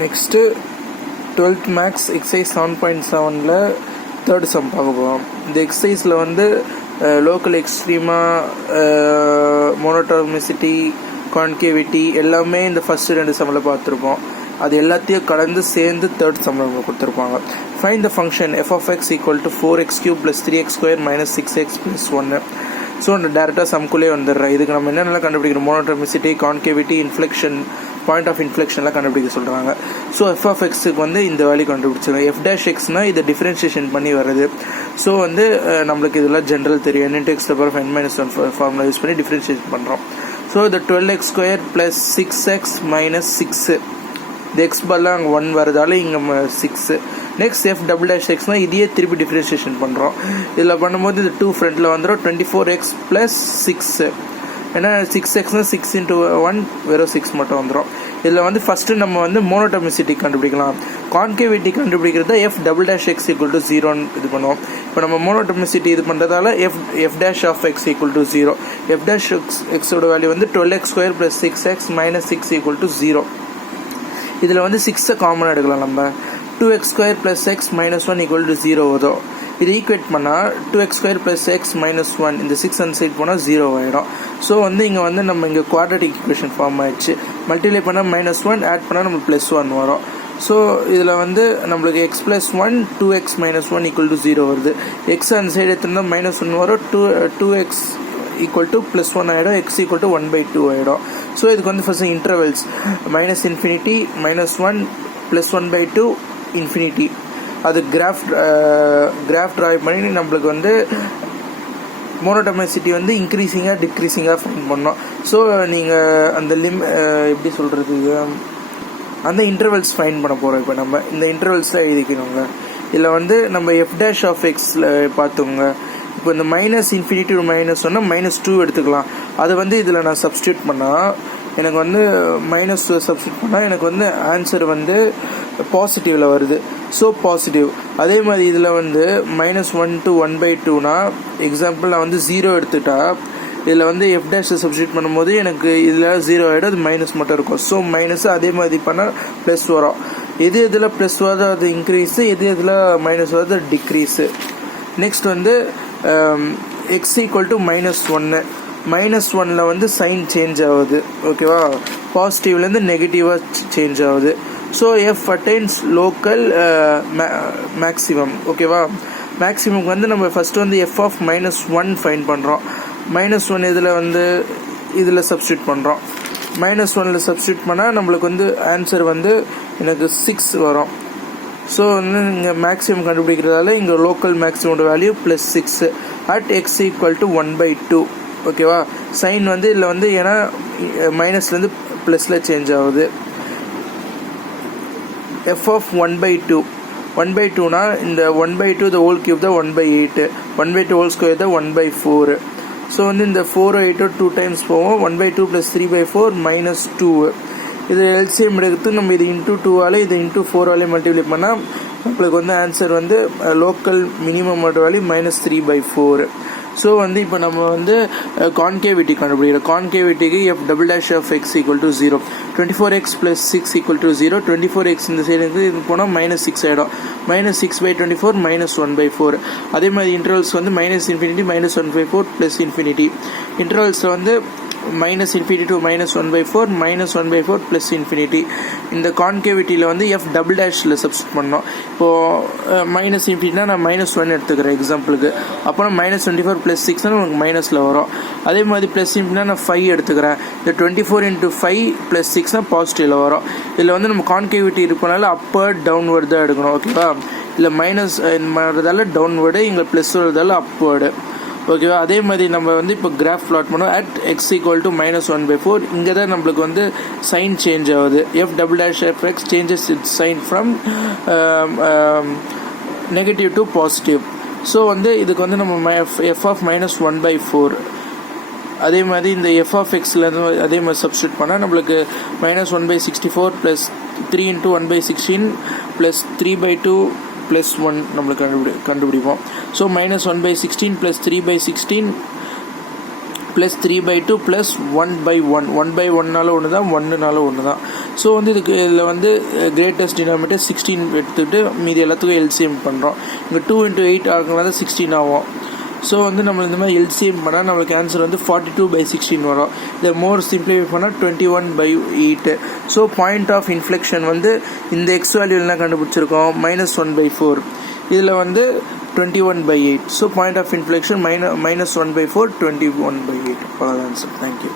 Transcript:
Next 12th maths exercise 7.7ல் third sum பார்க்க போகிறோம். இந்த எக்ஸசைஸில் வந்து லோக்கல் எக்ஸ்ட்ரீமா, மோனோடானிசிட்டி, கான்கேவிட்டி எல்லாமே இந்த ஃபஸ்ட்டு 2 சம்மில் பார்த்துருப்போம். அது எல்லாத்தையும் கலந்து சேர்ந்து தேர்ட் சம்மில் அவங்க கொடுத்துருப்பாங்க. Find the function f of x equal to 4x³ plus 3x square minus 6x plus 1. So அந்த டேரெக்டாக சம்குள்ளே வந்துடுறேன். இதுக்கு நம்ம என்னென்னலாம் கண்டுபிடிக்கணும்? மோனோடானிசிட்டி, கான்கேவிட்டி, இன்ஃப்ளெக்ஷன், பாயிண்ட் ஆஃப் இன்ஃப்ளெக்ஷன்லாம் கண்டுபிடிக்க சொல்கிறாங்க. ஸோ எஃப் ஆஃப் எக்ஸுக்கு வந்து இந்த வேல்யூ கண்டுபிடிச்சிருங்க. எஃப் டேஷ் எக்ஸ்னால் இதை டிஃப்ரென்ஷியேஷன் பண்ணி வருது. ஸோ வந்து நம்மளுக்கு இதெல்லாம் ஜென்ரல் தெரியும். n into x to the power of n-1 formula use பண்ணி டிஃப்ரென்ஷியேட் பண்ணுறோம். ஸோ இந்த 12x² plus 6x minus 6, இந்த எக்ஸ் பதிலாக அங்கே 1 வரதால இங்கே 6. நெக்ஸ்ட் எஃப் டபுள் டேஷ் எக்ஸ்னால் இதையே திருப்பி டிஃப்ரென்ஷியேஷன் பண்ணுறோம். இதில் பண்ணும்போது இது 2 ஃப்ரண்ட்டில் வந்துடும். 24x plus 6, ஏன்னா 6xனால் 6 into 1 வெறும் 6 மட்டும் வந்துடும். இதில் வந்து ஃபஸ்ட்டு நம்ம வந்து மோனோடானிசிட்டி கண்டுபிடிக்கலாம். கான்கேவிட்டி கண்டுபிடிக்கிறது F double dash X equal to 0ன்னு இது பண்ணுவோம். இப்போ நம்ம மோனோடானிசிட்டி இது பண்ணுறதால F dash of X equal to 0. F dash எக்ஸோட வேல்யூ வந்து 12x² plus 6x minus 6 equal to 0. இதில் வந்து 6 காமனாக எடுக்கலாம். நம்ம 2x² plus x minus 1 equal to 0 வரும். இது ஈக்குவேட் பண்ணால் 2x² plus x minus 1, இந்த 6 அந்த சைட் போனால் 0 ஆகிடும். ஸோ வந்து இங்கே வந்து நம்ம இங்கே குவாட்ரேட்டிக் ஈக்குவேஷன் ஃபார்ம் ஆயிடுச்சு. மல்டிப்ளை பண்ணால் -1, ஆட் பண்ணால் நம்ம +1 வரும். ஸோ இதில் வந்து நம்மளுக்கு x plus 1 2x minus 1 equal to 0 வருது. x அந்த சைடு எடுத்துருந்தால் -1 வரும். 2x equal to +1 ஆகிடும். x equal to 1/2 ஆகிடும். ஸோ இதுக்கு வந்து ஃபஸ்ட்டு இன்டர்வல்ஸ் -∞, -1, +1/2, இன்ஃபினிட்டி. அது கிராஃப் ட்ரா பண்ணி நம்மளுக்கு வந்து மோனோடானிசிட்டி வந்து இன்க்ரீஸிங்காக டிக்ரீஸிங்காக ஃபைண்ட் பண்ணோம். ஸோ நீங்கள் அந்த எப்படி சொல்கிறது, அந்த இன்டர்வல்ஸ் ஃபைண்ட் பண்ண போகிறோம். இப்போ நம்ம இந்த இன்டர்வல்ஸில் எழுதிக்கணுங்க. இதில் வந்து நம்ம எஃப் டேஷ் ஆஃப் எக்ஸில் பார்த்துங்க. இப்போ இந்த -∞ to -1 -2 எடுத்துக்கலாம். அதை வந்து இதில் நான் சப்ஸ்டியூட் பண்ணால் எனக்கு வந்து -2 சப்ஸ்டியூட் பண்ணால் எனக்கு வந்து ஆன்சர் வந்து பாசிட்டிவில் வருது. So positive. அதே மாதிரி இதில் வந்து -1 to 1/2னா எக்ஸாம்பிள் நான் வந்து 0 எடுத்துட்டா இதில் வந்து எஃப் டேஷை சப்ஸ்டியூட் பண்ணும்போது எனக்கு இதில் 0 ஆகிடும். அது மைனஸ் மட்டும் இருக்கும். ஸோ மைனஸ் அதே மாதிரி பண்ணால் ப்ளஸ் வரும். எது இதில் ப்ளஸ் வருதோ அது இன்க்ரீஸு, எது இதில் மைனஸ் வருதோ அது டிக்ரீஸு. நெக்ஸ்ட் வந்து x equal to -1. -1ல் வந்து சைன் சேஞ்ச் ஆகுது. ஓகேவா? பாசிட்டிவ்லேருந்து நெகட்டிவாக சேஞ்ச் ஆகுது. So F attains local maximum. ஓகேவா? மேக்ஸிமம் வந்து நம்ம ஃபஸ்ட்டு வந்து எஃப் ஆஃப் -1 ஃபைன் பண்ணுறோம். -1 இதில் வந்து இதில் சப்ஸ்டியூட் பண்ணுறோம். -1ல் சப்ஸ்டியூட் பண்ணால் நம்மளுக்கு வந்து ஆன்சர் வந்து எனக்கு 6 வரும். ஸோ வந்து இங்கே மேக்ஸிமம் கண்டுபிடிக்கிறதால இங்கே லோக்கல் மேக்ஸிமோட value +6 at x equal to 1/2. ஓகேவா? சைன் வந்து இதில் வந்து ஏன்னா மைனஸ்லேருந்து ப்ளஸில் சேஞ்ச் ஆகுது. F of 1/2. 1/2னா இந்த 1/2 the whole cube தான் 1/8. 1/2 whole square தான் 1/4. ஸோ வந்து இந்த 4 8 2 டைம்ஸ் போவோம். 1/2 plus 3/4 -2. இது எல்சிஎம் எடுத்து நம்ம இது இன்ட்டு 2ஆல் இது இன்ட்டு 4ஆல் மல்டிப்ளை பண்ணால் நம்மளுக்கு வந்து ஆன்சர் வந்து லோக்கல் மினிமமோட வேல்யூ -3/4. ஸோ வந்து இப்போ நம்ம வந்து கான்கேவிட்டி கண்டுபிடிக்கிறோம். கான்கேவிட்டிக்கு F double dash of X equal to 0. 24x plus 6 equal to 0. 24x இந்த சைடு இது போனால் -6 ஆகிடும். -6/24 -1/4. அதே மாதிரி இன்டர்வல்ஸ் வந்து -∞ -1/4 + இன்ஃபினிட்டி. இன்டர்வல்ஸில் வந்து -∞ to -1/4 -1/4 + இன்ஃபினிட்டி. இந்த கான்கேவிட்டியில் வந்து எஃப் டபுள் டேஷில் சப்ஸ்டியூட் பண்ணோம். இப்போது -∞ நான் -1 எடுத்துக்கிறேன் எக்ஸாம்பிளுக்கு. அப்புறம் -24 + 6 நமக்கு மைனஸில் வரும். அதே மாதிரி +∞ நான் 5 எடுத்துக்கிறேன். இந்த 24 × 5 + 6 பாசிட்டிவில் வரும். இதில் வந்து நம்ம கான்கேவிட்டி இருப்பனால அப்பர்ட் டவுன்வர்டு தான் எடுக்கணும். ஓகேவா? இல்லை மைனஸ் வரதால டவுன்வேர்டு, இங்கே ப்ளஸ் வரதால அப்வேர்டு. ஓகேவா? அதே மாதிரி நம்ம வந்து இப்போ கிராஃப் பிளாட் பண்ணோம். At x equal to -1/4. இங்கே தான் நம்மளுக்கு வந்து சைன் சேஞ்ச் ஆகுது. F double dash f x changes its sign from negative to positive. So வந்து இதுக்கு வந்து நம்ம எஃப் ஆஃப் -1/4. அதே மாதிரி இந்த எஃப் ஆஃப் எக்ஸ்லேருந்து அதே மாதிரி சப்ஸ்டியூட் பண்ணால் நம்மளுக்கு -1/64 + 3 × 1/16 + 3/2 + 1 நம்மளுக்கு கண்டுபிடிப்போம். ஸோ -1/16 + 3/16 ப்ளஸ் 3/2 ப்ளஸ் 1/1 1/1னால ஒன்று தான் 1னால ஒன்று தான். ஸோ வந்து இதில் வந்து கிரேட்டஸ்ட் டினாமினேட்டர் 16 எடுத்துகிட்டு மீதி எல்லாத்துக்கும் எல்சிஎம் பண்ணுறோம். இங்கே 2 × 8 ஆகுறதுனால 16 ஆகும். ஸோ வந்து நம்ம இந்த மாதிரி எல்சிஎம் பண்ணால் நம்மளுக்கு ஆன்சர் வந்து 42/16 வரும். இதை மோர் சிம்பிளிஃபை பண்ணால் 21/8. ஸோ பாயிண்ட் ஆஃப் இன்ஃப்ளெக்ஷன் வந்து இந்த எக்ஸ் வேல்யூ என்ன கண்டுபிடிச்சிருக்கோம், -1/4. இதில் வந்து 21/8. So point of inflection -1/4 21/8. அவ்வளோதான் ஆன்சர். தேங்க்யூ.